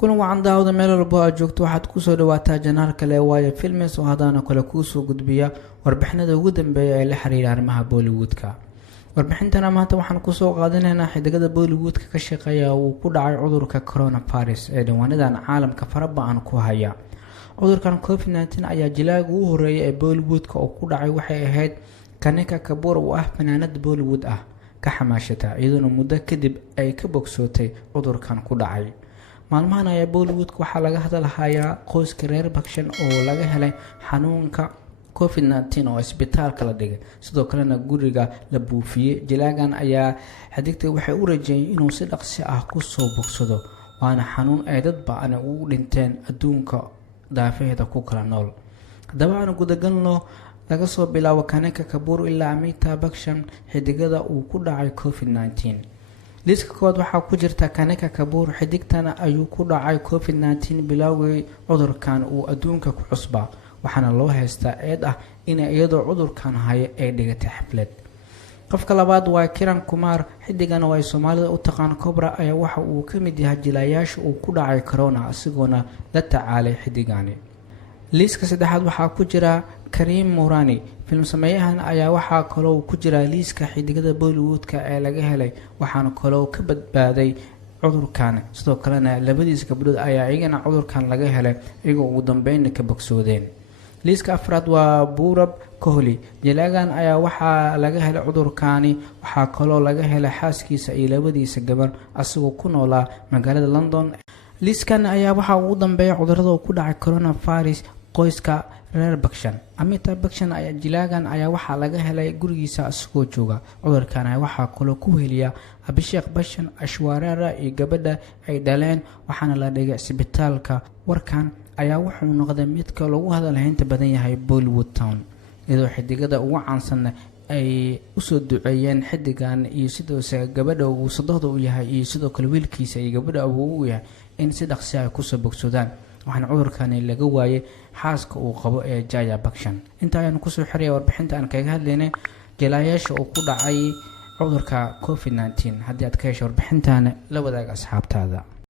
kulan wacan daawada meel walba aad joogto waxaad kusoo dhawaataa janaalka le waayo films oo hadana kale kuusoo gudbiya warbixinada ugu dambeeya ee la xiriira arrimaha Bollywoodka. warbixintana maanta waxaan kusoo qaadanaynaa xidigada Bollywoodka ka shaqeeya uu ku dhacay cudurka coronavirus ee dhawaanadan caalamka faraba'an ku haya. cudurkan COVID-19 ayaa jilaaga ugu horeeyay ee Bollywoodka oo ku dhacay waxay ahayd Kanika Kapoor oo ah fanaanad Bollywood ah ka xamaashata iyadoo muddo kadib ay ka bogsootay cudurkan ku dhacay. maalmahan ayaa Bollywoodka waxaa laga hadalhayaa qoyska reer Bakshan oo laga helay xanuunka COVID-19 oo isbitaalka la dhigay sidoo kalena guriga la buufiyay. jilaagan ayaa xadigta waxay u rajeeyeen inuu si dhaqsi ah ku soo bogsado waana xanuun ay dad badan ugu dhinteen adduunka daafaheeda ku kala nool. haddaba aan gudagalno laga soo bilaabo Kanika Kapoor ilaa Amitabh Bachchan xidigada uu ku dhacay COVID-19. liiska kood waxaa ku jirta Kanika Kapoor xidigtana ayuu ku dhacay COVID-19 bilowgii cudurkan uu adduunka ku cusbaa waxaana loo haystaa eed ah in iyadoo cudurkan haya ay dhigatay xaflad. qofka labaad waa Kiran Kumar xidigana way Soomaalida u taqaan Cobra ayaa waxa uu ka mid yahay jilayaasha uu ku dhacay corona asigoona la tacaalay xidigani. liiska saddexaad waxaa ku jira Karim Moorani film sameeyahan ayaa waxaa kaloo ku jira liiska xidigada Bollywoodka ee laga helay waxaana kaloo ka badbaaday cudurkan sidoo kalena labadiis gabdhood ayaa iyagana cudurkan laga helay iyagoo ugu dambeyn ka bogsoodeen. liiska afraad waa Burab Kohli jilaagan ayaa waxaa laga helay cudurkani waxaa kaloo laga helay xaaskiisa iyo labadiisa gabar asagoo ku noolaa magaalada London. liiskan ayaa waxaa ugu dambeeyay cudurada ku dhacay coronavirus qoyska reer Bakshan. Amitabh Bachchan ayaa jilaagan ayaa waxaa laga helay gurigiisa asagoo jooga cudurkan ayaa waxaa kaloo ku heliya Abhishek Bachchan Aishwarya iyo gabadha ay dhaleen waxaana la dhigay isbitaalka. warkan ayaa wuxuu noqday midka lagu hadalhaynta badan yahay Bollywood town iyadoo xidigada ugu caansan ay u soo duceeyeen xidigan iyo sidoo kale gabadha uu sadohda u yahay iyo sidoo kale wiilkiisa iyo gabadha uu yahay in si dhaqsi ah ku soo bogsadaan waxaan cudurkan laga waayay xaaska uu qabo ee Jaya Bachchan. inta ayaan ku soo xiriyay warbixinta aan kaga hadlaynay jilayaasha uu ku dhacay cudurka COVID-19. haddii aad ka hesho warbixintan la wadaag asxaabtaada.